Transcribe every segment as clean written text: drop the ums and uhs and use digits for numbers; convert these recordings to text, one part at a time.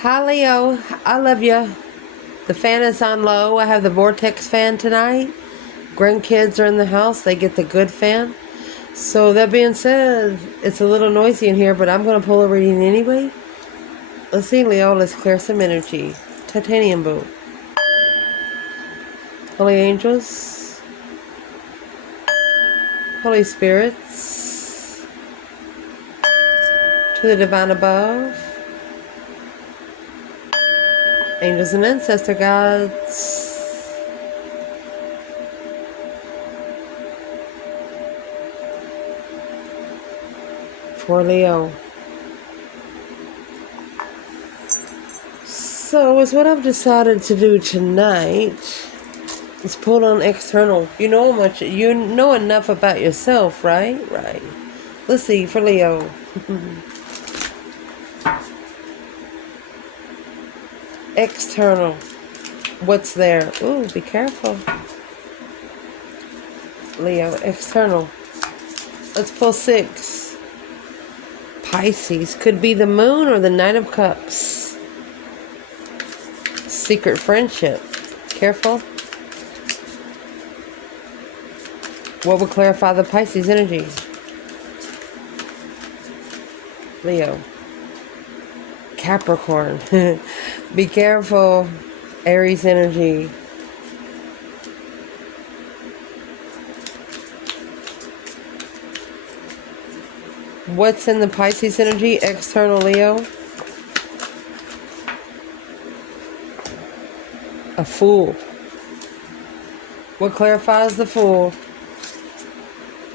Hi Leo, I love you. The fan is on low. I have the Vortex fan tonight. Grandkids are in the house. They get the good fan. So that being said, it's a little noisy in here, but I'm going to pull a reading anyway. Let's see, Leo. Let's clear some energy. Titanium boot. Holy angels. Holy spirits. To the divine above. Angels and ancestor gods. For Leo. So is what I've decided to do tonight is pull on external. You know enough about yourself, right? Right. Let's see for Leo. External. What's there? Ooh, be careful. Leo, external. Let's pull 6. Pisces. Could be the moon or the Knight of Cups. Secret friendship. Careful. What would clarify the Pisces energy? Leo. Capricorn. Be careful. Aries energy. What's in the Pisces energy? External Leo. A Fool. What clarifies the Fool?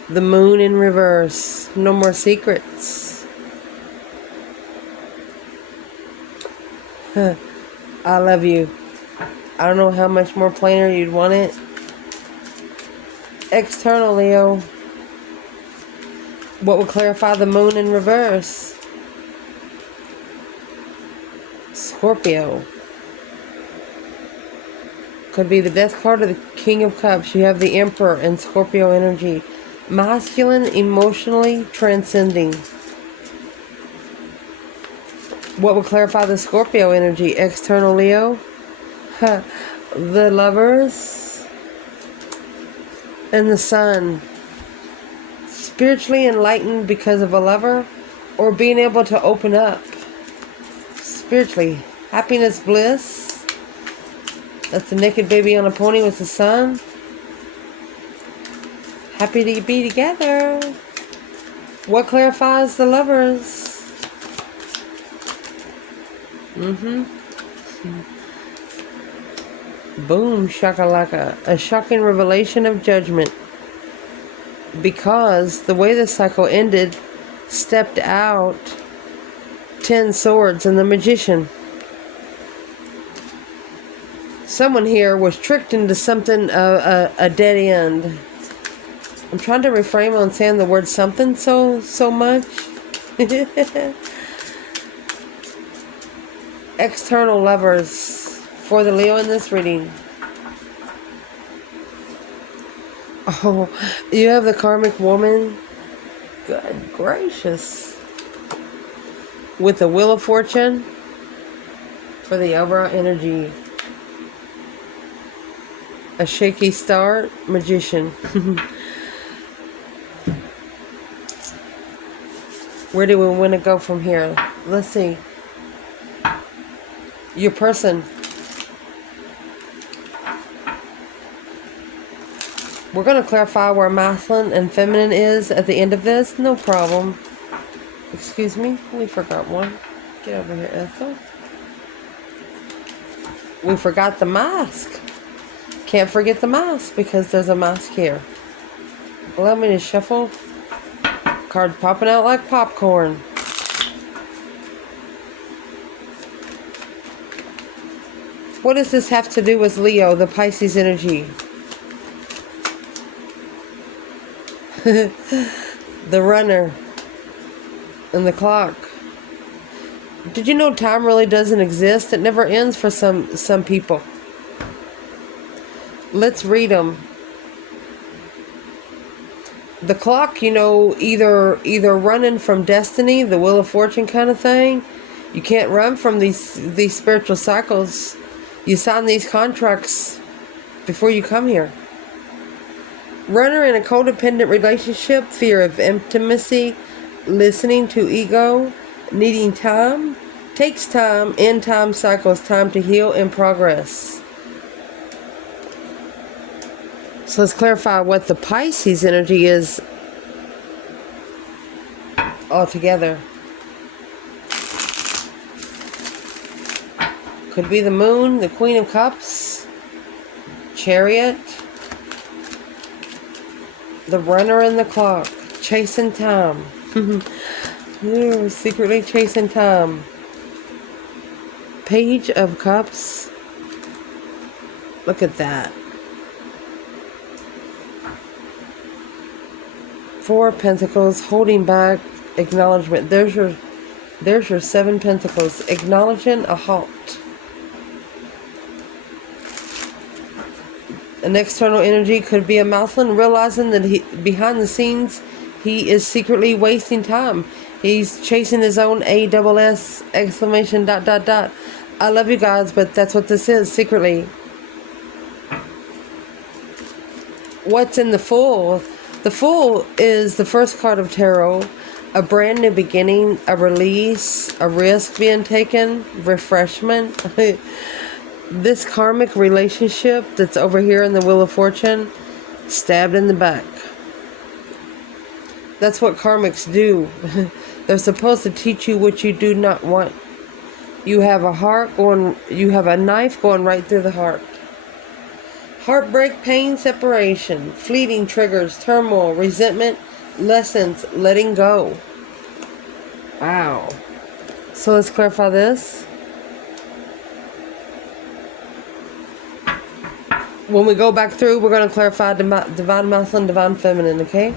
The moon in reverse. No more secrets. I love you. I don't know how much more plainer you'd want it. External Leo. What would clarify the moon in reverse? Scorpio. Could be the death card or the King of Cups. You have the Emperor and Scorpio energy. Masculine, emotionally transcending. What would clarify the Scorpio energy? External Leo. The Lovers. And the Sun. Spiritually enlightened because of a lover, or being able to open up spiritually. Happiness, bliss. That's the naked baby on a pony with the sun. Happy to be together. What clarifies the lovers? Boom, shakalaka. A shocking revelation of judgment. Because the way the cycle ended, stepped out 10 swords and the magician. Someone here was tricked into something, a dead end. I'm trying to refrain on saying the word something so much. External lovers for the Leo in this reading. Oh, you have the karmic woman. Good gracious. With the Wheel of Fortune for the overall energy. A shaky start, magician. Where do we want to go from here? Let's see. Your person. We're going to clarify where masculine and feminine is at the end of this. No problem. Excuse me. We forgot one. Get over here, Ethel. We forgot the mask. Can't forget the mask because there's a mask here. Allow me to shuffle. Card popping out like popcorn. What does this have to do with Leo, the Pisces energy? The runner and the clock. Did you know time really doesn't exist? It never ends for some people. Let's read them. The clock, either running from destiny, the Wheel of Fortune kind of thing, You can't run from these spiritual cycles. You sign these contracts before you come here. Runner in a codependent relationship, fear of intimacy, listening to ego, needing time, takes time, end time cycles, time to heal and progress. So let's clarify what the Pisces energy is altogether. Could be the moon, the Queen of Cups, Chariot, the runner in the clock, chasing time. Ooh, secretly chasing time. Page of Cups. Look at that. Four of Pentacles, holding back, acknowledgement. There's your Seven Pentacles, acknowledging a halt. An external energy could be a Mousland realizing that behind the scenes, he is secretly wasting time. He's chasing his own ASS exclamation ... I love you guys, but that's what this is, secretly. What's in the Fool? The Fool is the first card of Tarot. A brand new beginning, a release, a risk being taken, refreshment. This karmic relationship that's over here in the Wheel of Fortune, stabbed in the back. That's what karmics do. They're supposed to teach you what you do not want. You have a knife going right through the heart. Heartbreak, pain, separation, fleeting triggers, turmoil, resentment, lessons, letting go. Wow. So let's clarify this. When we go back through, we're going to clarify divine masculine, divine feminine, okay?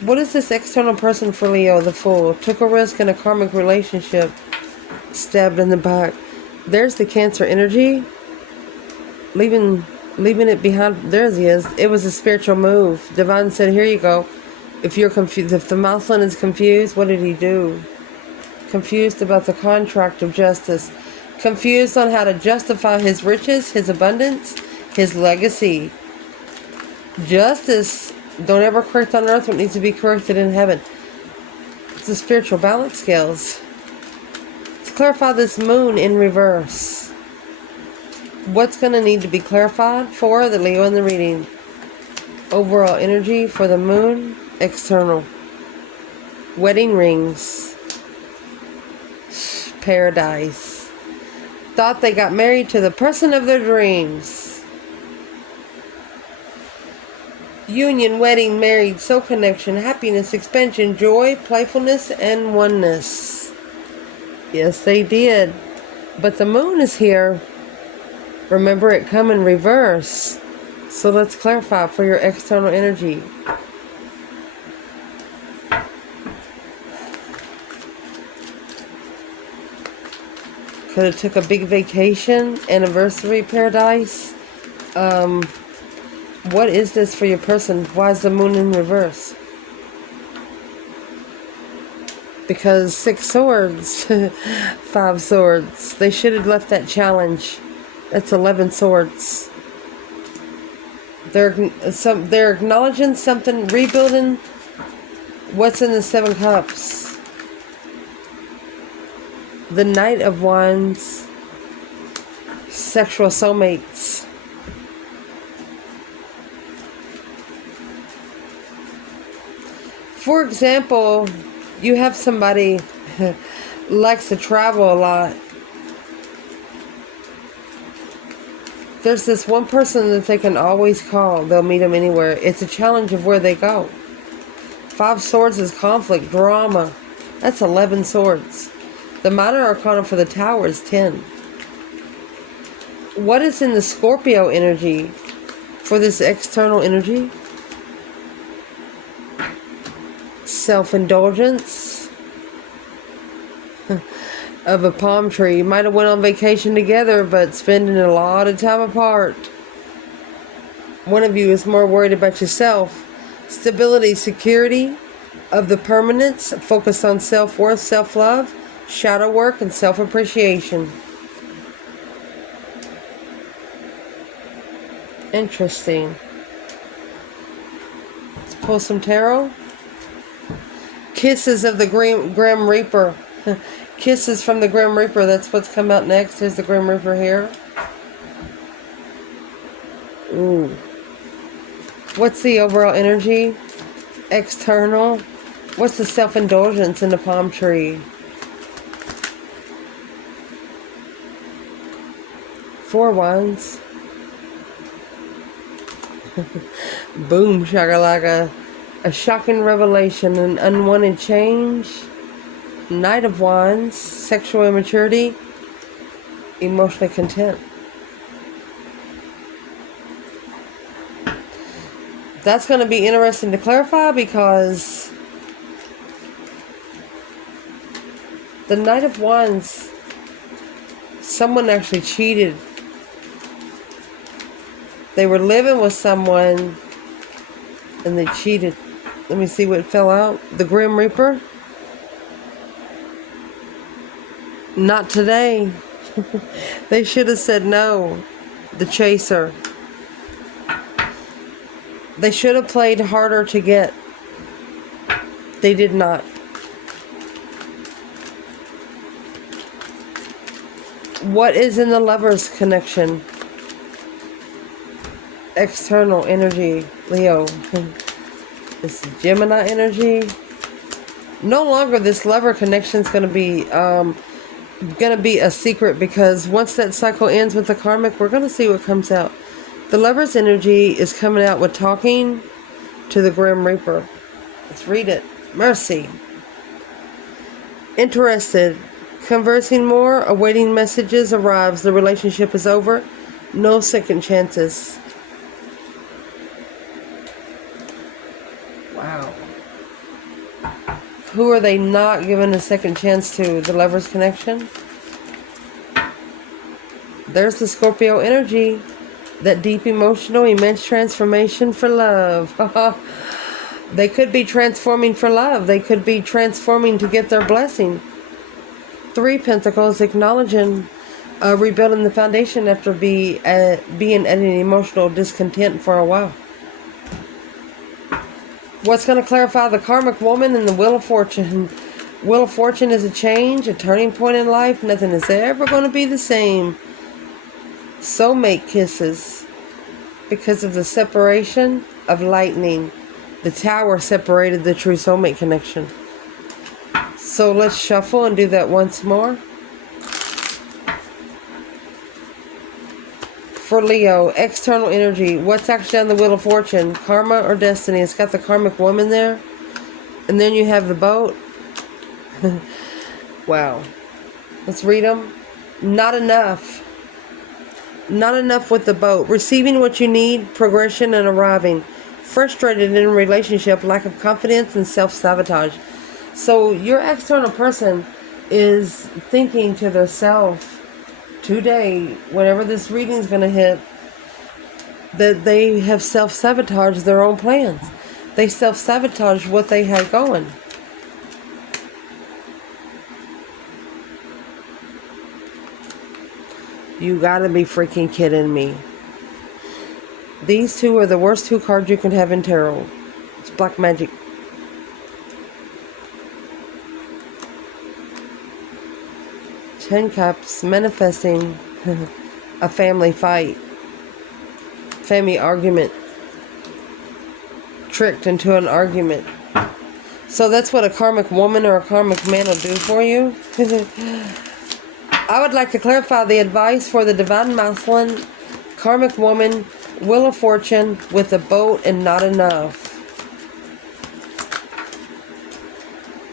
What is this external person for Leo, the Fool? Took a risk in a karmic relationship, stabbed in the back. There's the Cancer energy, leaving it behind. There he is. It was a spiritual move. Divine said, here you go. If you're confused, if the masculine is confused, what did he do? Confused about the contract of justice. Confused on how to justify his riches, his abundance, his legacy. Justice, don't ever correct on earth what needs to be corrected in heaven. It's the spiritual balance scales. Let's clarify this moon in reverse. What's going to need to be clarified for the Leo in the reading? Overall energy for the moon, external. Wedding rings. Paradise. Thought they got married to the person of their dreams. Union, wedding, married, soul connection, happiness, expansion, joy, playfulness, and oneness. Yes, they did. But the moon is here. Remember, it come in reverse. So let's clarify for your external energy. Could have took a big vacation, anniversary, paradise. What is this for your person? Why is the moon in reverse? Because 6 swords, 5 swords. They should have left that challenge. That's 11 swords. They're acknowledging something, rebuilding what's in the 7 cups. The Knight of Wands, sexual soulmates. For example, you have somebody likes to travel a lot. There's this one person that they can always call. They'll meet them anywhere. It's a challenge of where they go. 5 swords is conflict, drama. That's 11 swords. The minor arcana for the Tower is 10. What is in the Scorpio energy for this external energy? Self-indulgence of a palm tree. You might have went on vacation together, but spending a lot of time apart. One of you is more worried about yourself. Stability, security, of the permanence, focused on self-worth, self-love, shadow work, and self-appreciation. Interesting. Let's pull some tarot. Kisses of the Grim Reaper. Kisses from the Grim Reaper. That's what's come out next. Here's the Grim Reaper here. Ooh. What's the overall energy? External. What's the self-indulgence in the palm tree? 4 wands. Boom, shakalaka. A shocking revelation, an unwanted change. Knight of Wands, sexual immaturity, emotionally content. That's going to be interesting to clarify, because the Knight of Wands, someone actually cheated. They were living with someone and they cheated. Let me see what fell out. The Grim Reaper. Not today. They should have said no. The Chaser. They should have played harder to get. They did not. What is in the Lovers connection? External energy, Leo. This Gemini energy. No longer this lover connection is going to be a secret, because once that cycle ends with the karmic, we're going to see what comes out. The Lover's energy is coming out with talking to the Grim Reaper. Let's read it. Mercy. Interested. Conversing more. Awaiting messages. Arrives. The relationship is over. No second chances. Wow. Who are they not giving a second chance to? The Lover's connection? There's the Scorpio energy. That deep emotional, immense transformation for love. They could be transforming for love. They could be transforming to get their blessing. 3 Pentacles, acknowledging, rebuilding the foundation after being at an emotional discontent for a while. What's going to clarify the karmic woman and the Wheel of Fortune? Wheel of Fortune is a change, a turning point in life. Nothing is ever going to be the same. Soulmate kisses. Because of the separation of lightning. The tower separated the true soulmate connection. So let's shuffle and do that once more. For Leo, external energy. What's actually on the Wheel of Fortune? Karma or destiny? It's got the karmic woman there. And then you have the boat. Wow. Let's read them. Not enough. Not enough with the boat. Receiving what you need, progression, and arriving. Frustrated in a relationship, lack of confidence, and self-sabotage. So your external person is thinking to themselves today, whenever this reading is going to hit, that they have self-sabotaged their own plans. They self-sabotaged what they had going. You gotta be freaking kidding me. These two are the worst 2 cards you can have in tarot. It's black magic. Ten Cups, manifesting a family fight. Family argument. Tricked into an argument. So that's what a karmic woman or a karmic man will do for you. I would like to clarify the advice for the Divine Masculine, Karmic Woman, Wheel of Fortune with a boat and not enough.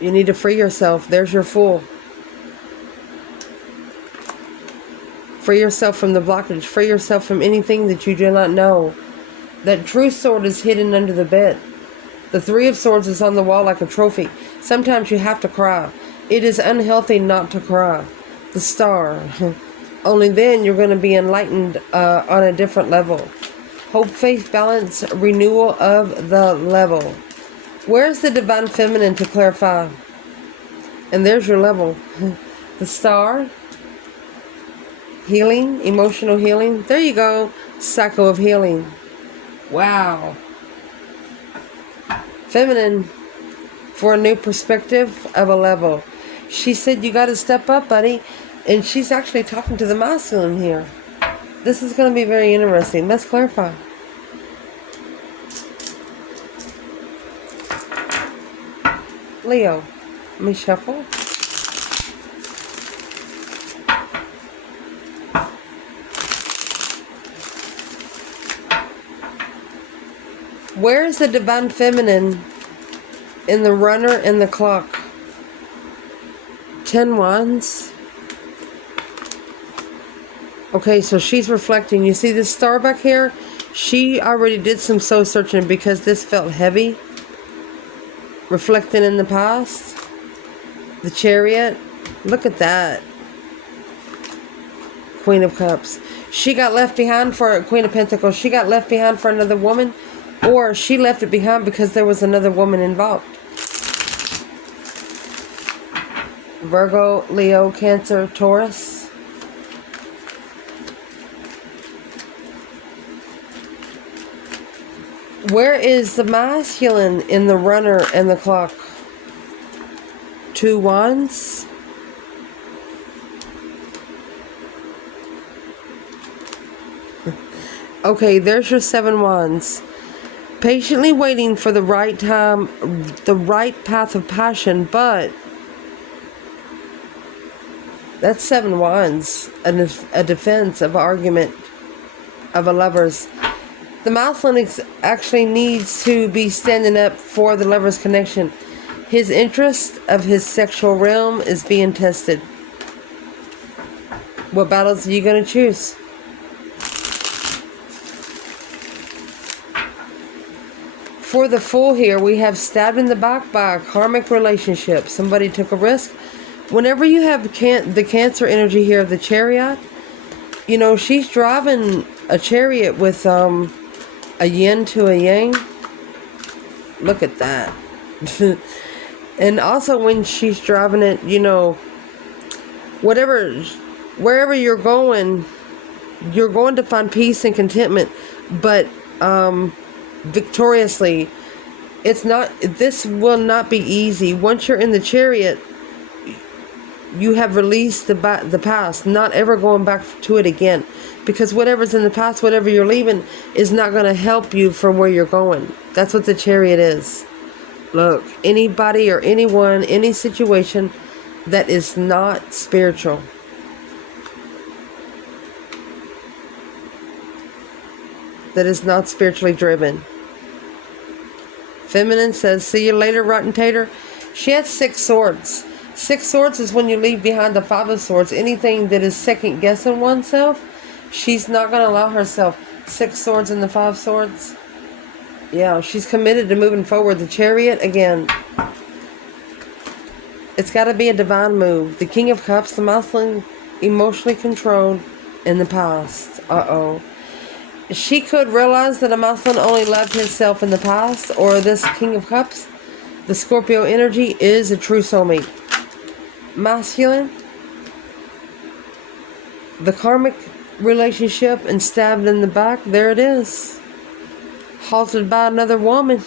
You need to free yourself. There's your Fool. Free yourself from the blockage. Free yourself from anything that you do not know. That true sword is hidden under the bed. The 3 of Swords is on the wall like a trophy. Sometimes you have to cry. It is unhealthy not to cry. The Star. Only then you're going to be enlightened on a different level. Hope, faith, balance, renewal of the level. Where's the divine feminine to clarify? And there's your level. The star. Healing. Emotional healing. There you go. Cycle of healing. Wow. Feminine. For a new perspective of a level. She said you got to step up, buddy. And she's actually talking to the masculine here. This is going to be very interesting. Let's clarify. Leo. Let me shuffle. Where is the divine feminine in the runner and the clock? 10 wands. Okay, so she's reflecting. You see this star back here? She already did some soul searching because this felt heavy. Reflecting in the past. The Chariot. Look at that. Queen of Cups. She got left behind for Queen of Pentacles. She got left behind for another woman. Or she left it behind because there was another woman involved. Virgo, Leo, Cancer, Taurus. Where is the masculine in the runner and the clock? 2 wands. Okay, there's your 7 wands. Patiently waiting for the right time, the right path of passion, but that's 7 wands, a defense of argument of a lover's. The masculine actually needs to be standing up for the lover's connection. His interest of his sexual realm is being tested. What battles are you going to choose? For the Fool here, we have stabbed in the back by a karmic relationship. Somebody took a risk. Whenever you have the Cancer energy here, the Chariot, you know, she's driving a chariot with a yin to a yang. Look at that. And also when she's driving it, you know, wherever you're going to find peace and contentment, but victoriously. This will not be easy. Once you're in the Chariot, you have released the past, not ever going back to it again, because whatever's in the past, whatever you're leaving, is not going to help you from where you're going. That's what the Chariot is. Look, anybody or anyone, any situation that is not spiritual, that is not spiritually driven. Feminine says, see you later, rotten tater. She has 6 swords. 6 swords is when you leave behind the 5 of swords. Anything that is second guessing oneself, she's not going to allow herself. 6 swords and the 5 swords. Yeah, she's committed to moving forward. The Chariot, again, it's got to be a divine move. The King of Cups, the masculine, emotionally controlled in the past. Uh-oh. She could realize that a masculine only loved himself in the past, or this King of Cups, the Scorpio energy, is a true soulmate. Masculine, the karmic relationship, and stabbed in the back, there it is. Halted by another woman.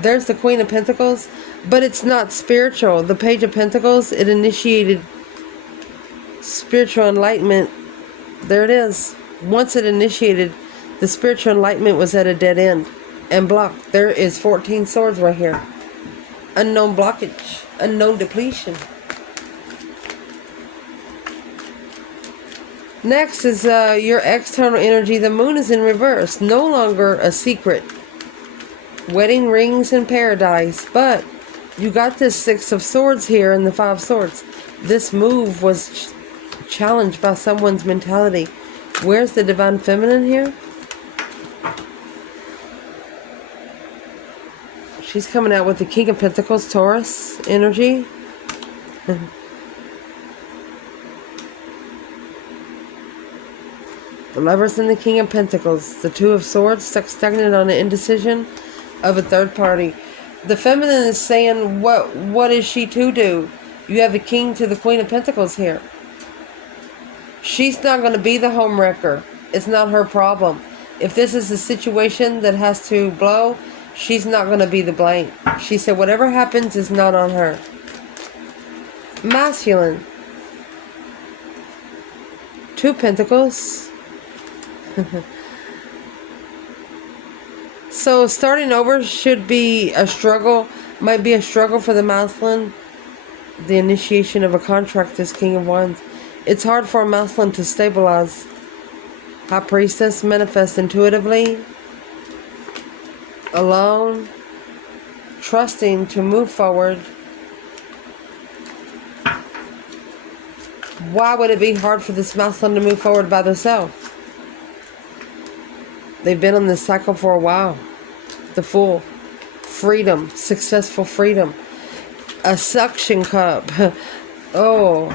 There's the Queen of Pentacles, but it's not spiritual. The Page of Pentacles, it initiated spiritual enlightenment. There it is. Once it initiated, the spiritual enlightenment was at a dead end and blocked. There is 14 swords right here. Unknown blockage. Unknown depletion. Next is your external energy. The Moon is in reverse. No longer a secret. Wedding rings in paradise. But you got this 6 of swords here and the 5 swords. This move was challenged by someone's mentality. Where's the divine feminine here? She's coming out with the King of Pentacles, Taurus energy. The Lovers and the King of Pentacles. The 2 of Swords, stuck stagnant on the indecision of a third party. The feminine is saying, what is she to do? You have the king to the queen of pentacles here. She's not going to be the homewrecker. It's not her problem. If this is a situation that has to blow, she's not going to be the blame. She said whatever happens is not on her. Masculine. 2 pentacles. So starting over should be a struggle. Might be a struggle for the masculine. The initiation of a contract is King of Wands. It's hard for a masculine to stabilize. High Priestess manifests intuitively, alone, trusting to move forward. Why would it be hard for this masculine to move forward by themselves? They've been on this cycle for a while. The Fool. Freedom. Successful freedom. A suction cup. Oh.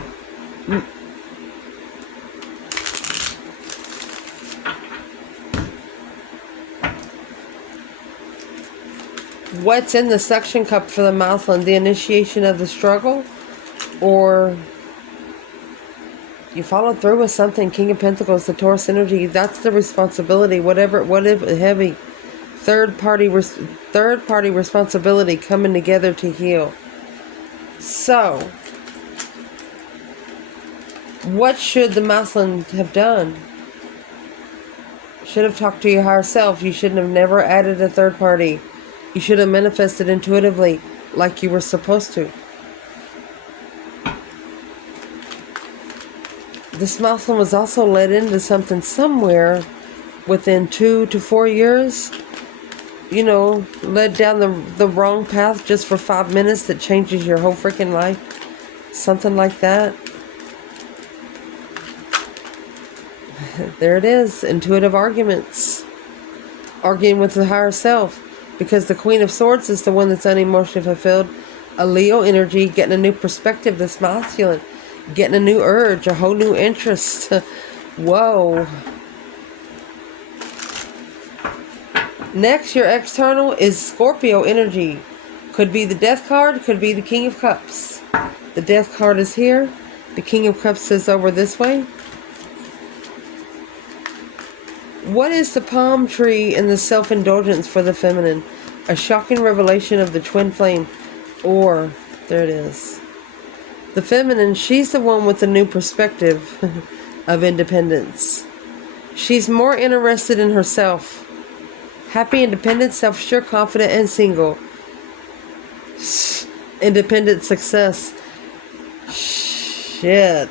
What's in the suction cup for the masculine? The initiation of the struggle? Or you follow through with something? King of Pentacles, the Taurus energy. That's the responsibility. Whatever heavy. Third party responsibility coming together to heal. So, what should the masculine have done? Should have talked to your higher self. You shouldn't have never added a third party. You should have manifested intuitively like you were supposed to. This masculine was also led into something somewhere within 2 to 4 years. You know, led down the wrong path just for 5 minutes that changes your whole freaking life. Something like that. There it is. Intuitive arguments. Arguing with the higher self. Because the Queen of Swords is the one that's unemotionally fulfilled. A Leo energy, getting a new perspective that's masculine. Getting a new urge, a whole new interest. Whoa. Next, your external is Scorpio energy. Could be the Death card, could be the King of Cups. The Death card is here. The King of Cups is over this way. What is the palm tree and the self-indulgence for the feminine? A shocking revelation of the twin flame. Or, there it is. The feminine, she's the one with the new perspective of independence. She's more interested in herself. Happy, independent, self-assured, confident, and single. Independent success. Shit.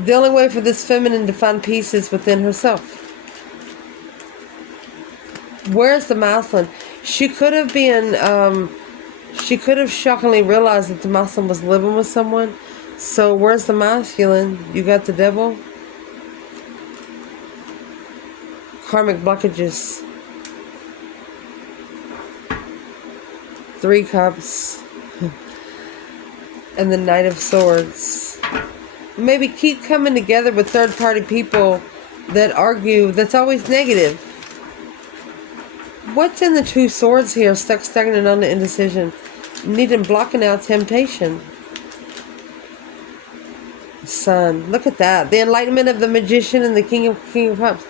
The only way for this feminine to find peace is within herself. Where's the masculine? She could have been, she could have shockingly realized that the masculine was living with someone. So where's the masculine? You got the devil? Karmic blockages. 3 cups. And the Knight of Swords. Maybe keep coming together with third-party people that argue. That's always negative. What's in the 2 swords here? Stuck stagnant on the indecision. Needing blocking out temptation. Sun. Look at that. The enlightenment of the magician and the King of Cups.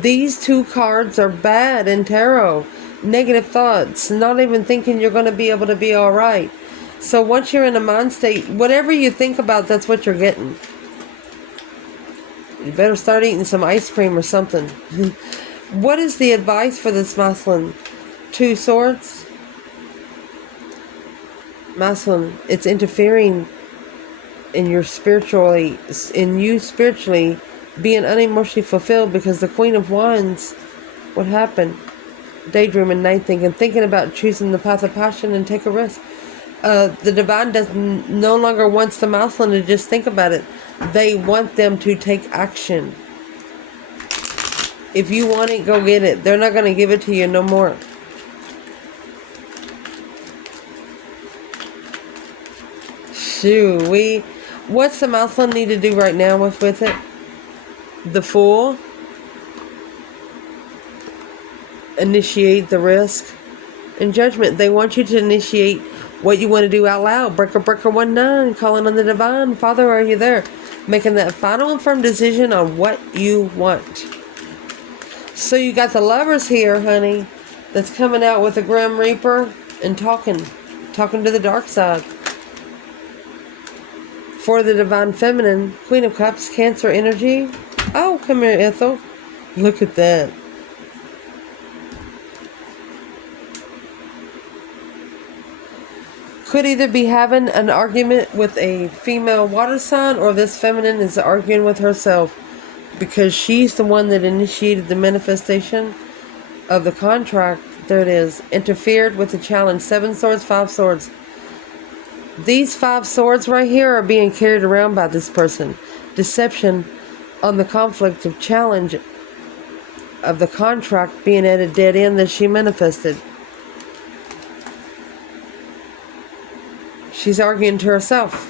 These 2 cards are bad in tarot. Negative thoughts. Not even thinking you're going to be able to be alright. So once you're in a mind state, whatever you think about, that's what you're getting. You better start eating some ice cream or something. What is the advice for this masculine? 2 swords. Masculine, it's interfering in your spiritually, being unemotionally fulfilled, because the Queen of Wands, what happened? Daydreaming, night thinking about choosing the path of passion and take a risk. The divine no longer wants the masculine to just think about it. They want them to take action. If you want it, go get it. They're not going to give it to you no more. Shoot, what's the masculine need to do right now with it? The Fool. initiate the risk and judgment. They want you to initiate what you want to do out loud. Breaker 19, calling on the divine. Father, are you there? Making that final and firm decision on what you want. So you got the Lovers here, honey, that's coming out with the Grim Reaper and talking to the dark side. For the Divine Feminine, Queen of Cups, Cancer energy. Oh, come here, Ethel. Look at that. Could either be having an argument with a female water sign, or this feminine is arguing with herself because she's the one that initiated the manifestation of the contract. There it is. Interfered with the challenge. 7 swords, 5 swords. These 5 swords right here are being carried around by this person. Deception on the conflict of challenge of the contract being at a dead end that she manifested. She's arguing to herself.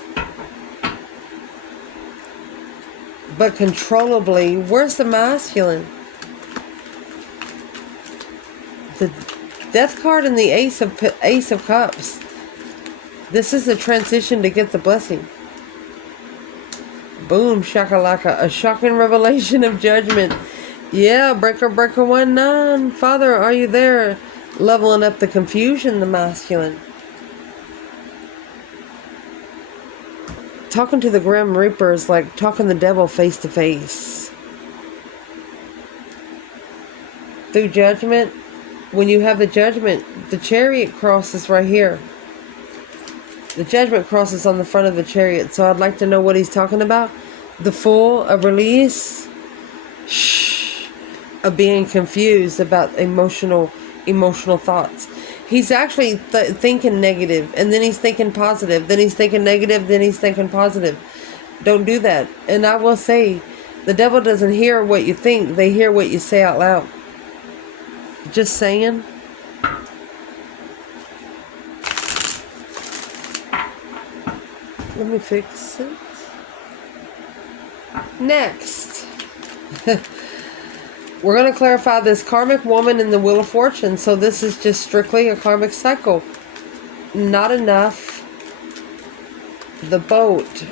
But controllably, where's the masculine? The Death card and the Ace of Cups. This is a transition to get the blessing. Boom, shakalaka. A shocking revelation of judgment. Yeah, breaker 19. Father, are you there? Leveling up the confusion, the masculine. Talking to the Grim Reaper is like talking the devil face to face. Through judgment, when you have the judgment, the Chariot cross is right here. The Judgment cross is on the front of the Chariot. So I'd like to know what he's talking about. The Fool, a release. Of being confused about emotional thoughts. He's actually thinking negative, and then he's thinking positive, then he's thinking negative, then he's thinking positive. Don't do that. And I will say, the devil doesn't hear what you think, they hear what you say out loud. Just saying. Let me fix it. Next. We're going to clarify this karmic woman in the Wheel of Fortune. So this is just strictly a karmic cycle. Not enough. The boat.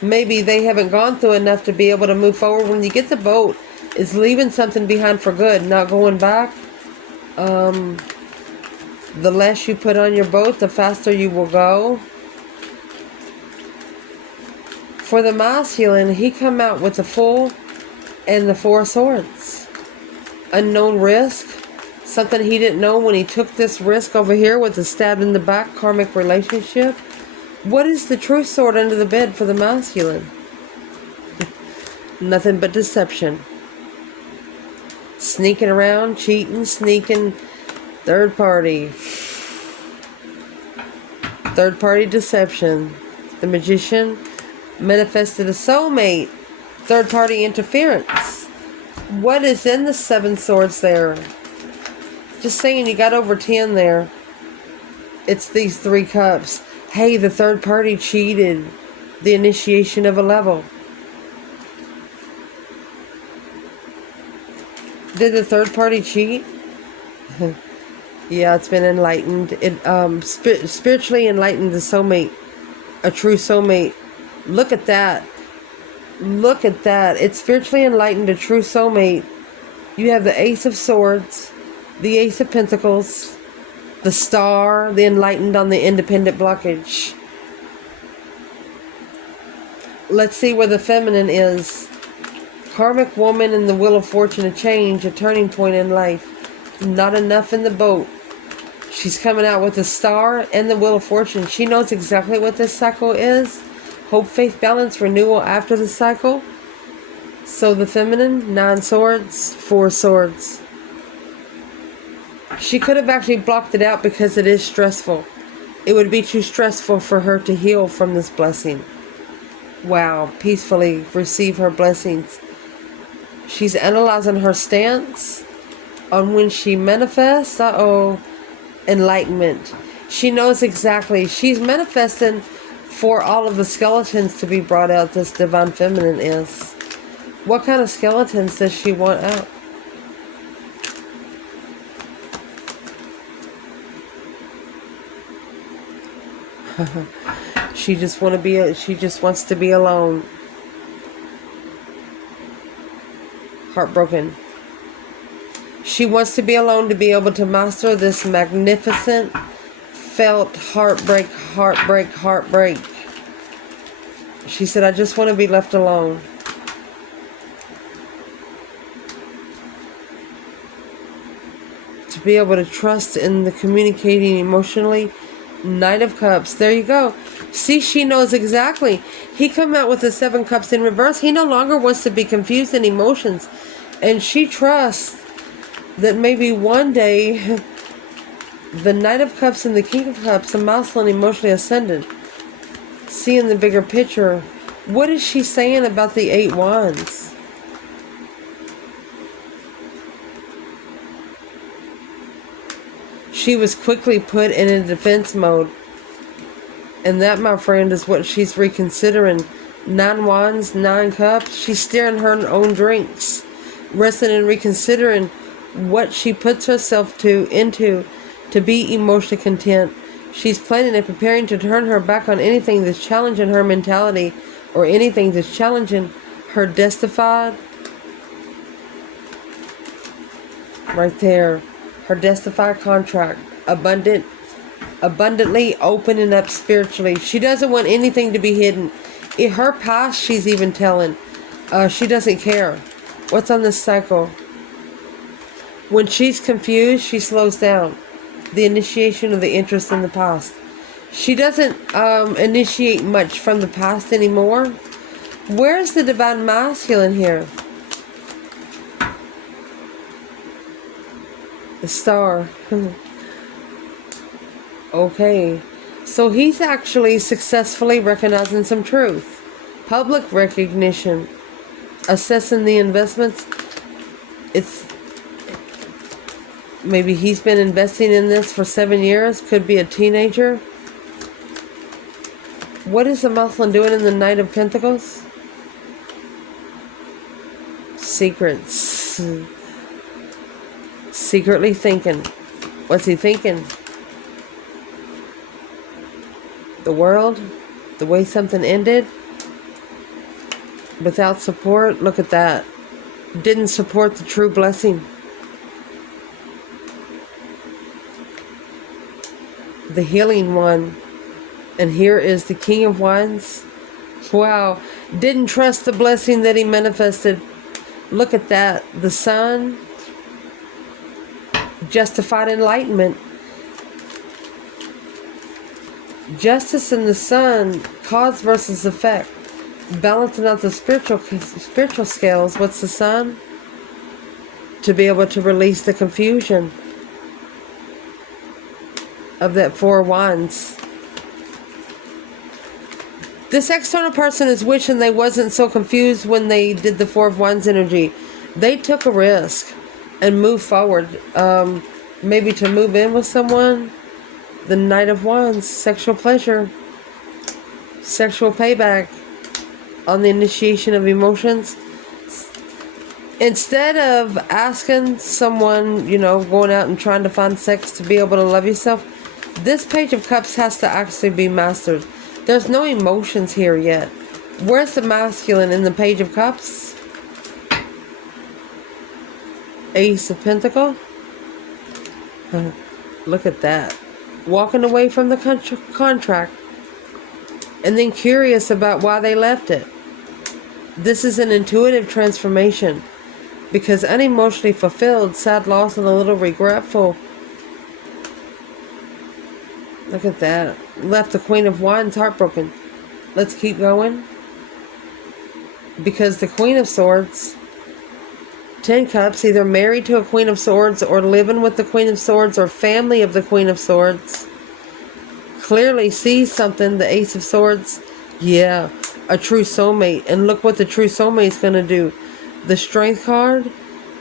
Maybe they haven't gone through enough to be able to move forward. When you get the boat, it's leaving something behind for good, not going back. The less you put on your boat, the faster you will go. For the masculine, he come out with the Fool and the 4 swords. Unknown risk. Something he didn't know when he took this risk over here with the stab in the back. Karmic relationship. What is the true sword under the bed for the masculine? Nothing but deception. Sneaking around, cheating, sneaking. Third party. Third party deception. The Magician manifested a soulmate. Third party interference. What is in the 7 swords there? Just saying, you got over 10 there. It's these 3 cups. Hey, the third party cheated. The initiation of a level. Did the third party cheat? Yeah, it's been enlightened. It spiritually enlightened the soulmate. A true soulmate. Look at that. Look at that. It's spiritually enlightened, a true soulmate. You have the Ace of Swords, the Ace of Pentacles, the Star, the enlightened on the independent blockage. Let's see where the feminine is. Karmic woman in the Wheel of Fortune, a change, a turning point in life. Not enough in the boat. She's coming out with the Star and the Wheel of Fortune. She knows exactly what this cycle is. Hope, faith, balance, renewal after the cycle. So the feminine, 9 swords, 4 swords. She could have actually blocked it out because it is stressful. It would be too stressful for her to heal from this blessing. Wow, peacefully receive her blessings. She's analyzing her stance on when she manifests. Enlightenment. She knows exactly. She's manifesting for all of the skeletons to be brought out. This divine feminine is. What kind of skeletons does she want out? She just wants to be alone. Heartbroken. She wants to be alone to be able to master this magnificent felt heartbreak. She said, I just want to be left alone. To be able to trust in the communicating emotionally. Knight of Cups. There you go. See, she knows exactly. He come out with the 7 Cups in reverse. He no longer wants to be confused in emotions. And she trusts that maybe one day the Knight of Cups and the King of Cups, the masculine emotionally ascendant, seeing the bigger picture. What is she saying about the 8 Wands? She was quickly put in a defense mode. And that, my friend, is what she's reconsidering. 9 Wands, 9 Cups. She's stirring her own drinks. Resting and reconsidering what she puts herself into to be emotionally content. She's planning and preparing to turn her back on anything that's challenging her mentality or anything that's challenging her destified. Right there. Her destified contract. Abundantly opening up spiritually. She doesn't want anything to be hidden. In her past, she's even telling. She doesn't care. What's on this cycle? When she's confused, she slows down. The initiation of the interest in the past. She doesn't initiate much from the past anymore. Where's the divine masculine here? The Star. Okay. So he's actually successfully recognizing some truth. Public recognition. Assessing the investments. It's maybe he's been investing in this for 7 years. Could be a teenager. What is the masculine doing in the Knight of Pentacles? Secrets. Secretly thinking. What's he thinking? The world? The way something ended? Without support? Look at that. Didn't support the true blessing. The healing one. And here is the King of Wands. Wow. Didn't trust the blessing that he manifested. Look at that. The Sun. Justified enlightenment. Justice in the Sun. Cause versus effect. Balancing out the spiritual scales. What's the Sun? To be able to release the confusion of that 4 Wands. This external person is wishing they wasn't so confused when they did the 4 of Wands energy. They took a risk and moved forward. Maybe to move in with someone. The Knight of Wands. Sexual pleasure. Sexual payback. On the initiation of emotions. Instead of asking someone, going out and trying to find sex to be able to love yourself, this Page of Cups has to actually be mastered. There's no emotions here yet. Where's the masculine in the Page of Cups? Ace of Pentacles. Look at that. Walking away from the contract. And then curious about why they left it. This is an intuitive transformation. Because unemotionally fulfilled, sad, lost, and a little regretful. Look at that. Left the Queen of Wands heartbroken. Let's keep going. Because the Queen of Swords, 10 Cups, either married to a Queen of Swords or living with the Queen of Swords or family of the Queen of Swords, clearly sees something. The Ace of Swords, yeah, a true soulmate. And look what the true soulmate is going to do. The Strength card,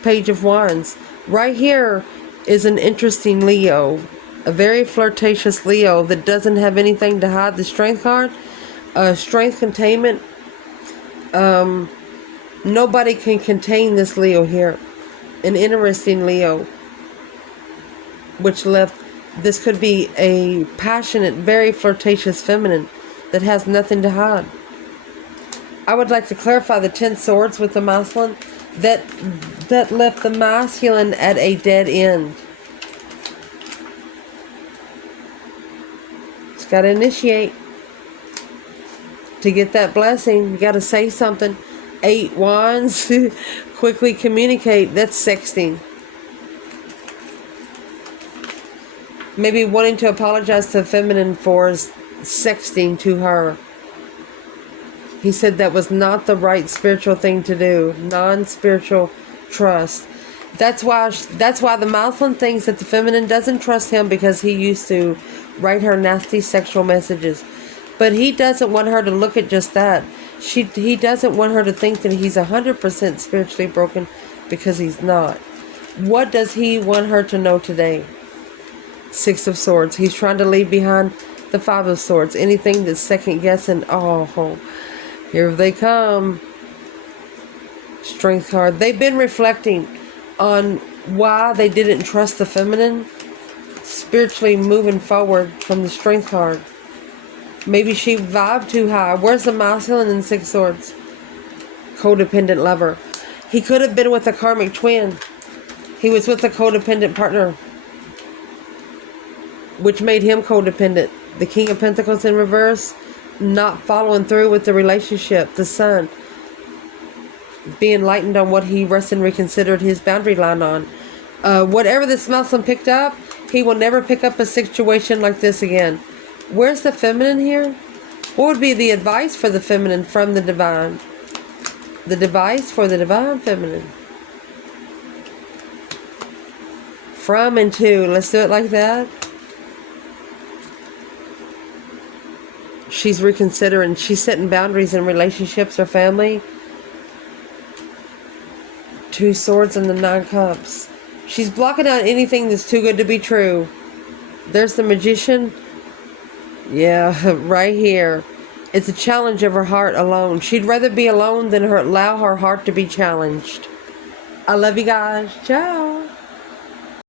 Page of Wands. Right here is an interesting Leo. A very flirtatious Leo that doesn't have anything to hide. The Strength card, strength containment. Nobody can contain this Leo here. An interesting Leo, which left This could be a passionate, very flirtatious feminine that has nothing to hide. I would like to clarify the 10 swords with the masculine that left the masculine at a dead end. It's got to initiate to get that blessing. You got to say something. 8 wands, quickly communicate. That's sexting. Maybe wanting to apologize to the feminine for sexting to her. He said that was not the right spiritual thing to do. Non-spiritual trust. That's why the masculine thinks that the feminine doesn't trust him, because he used to write her nasty sexual messages. But he doesn't want her to look at just that. He doesn't want her to think that he's 100% spiritually broken, because he's not. What does he want her to know today? 6 of Swords. He's trying to leave behind the 5 of Swords. Anything that's second guessing. Oh, here they come. Strength card. They've been reflecting on why they didn't trust the feminine. Spiritually moving forward from the Strength card. Maybe she vibed too high. Where's the masculine in 6 Swords? Codependent lover. He could have been with a karmic twin. He was with a codependent partner, which made him codependent. The King of Pentacles in reverse, not following through with the relationship. The Sun, being enlightened on what he rested and reconsidered his boundary line on. Whatever this masculine picked up, he will never pick up a situation like this again. Where's the feminine here? What would be the advice for the feminine from the divine? The device for the divine feminine. From and to. Let's do it like that. She's reconsidering. She's setting boundaries in relationships or family. 2 Swords and the 9 Cups. She's blocking out anything that's too good to be true. There's the Magician. Yeah, right here. It's a challenge of her heart alone. She'd rather be alone than allow her heart to be challenged. I love you guys. Ciao.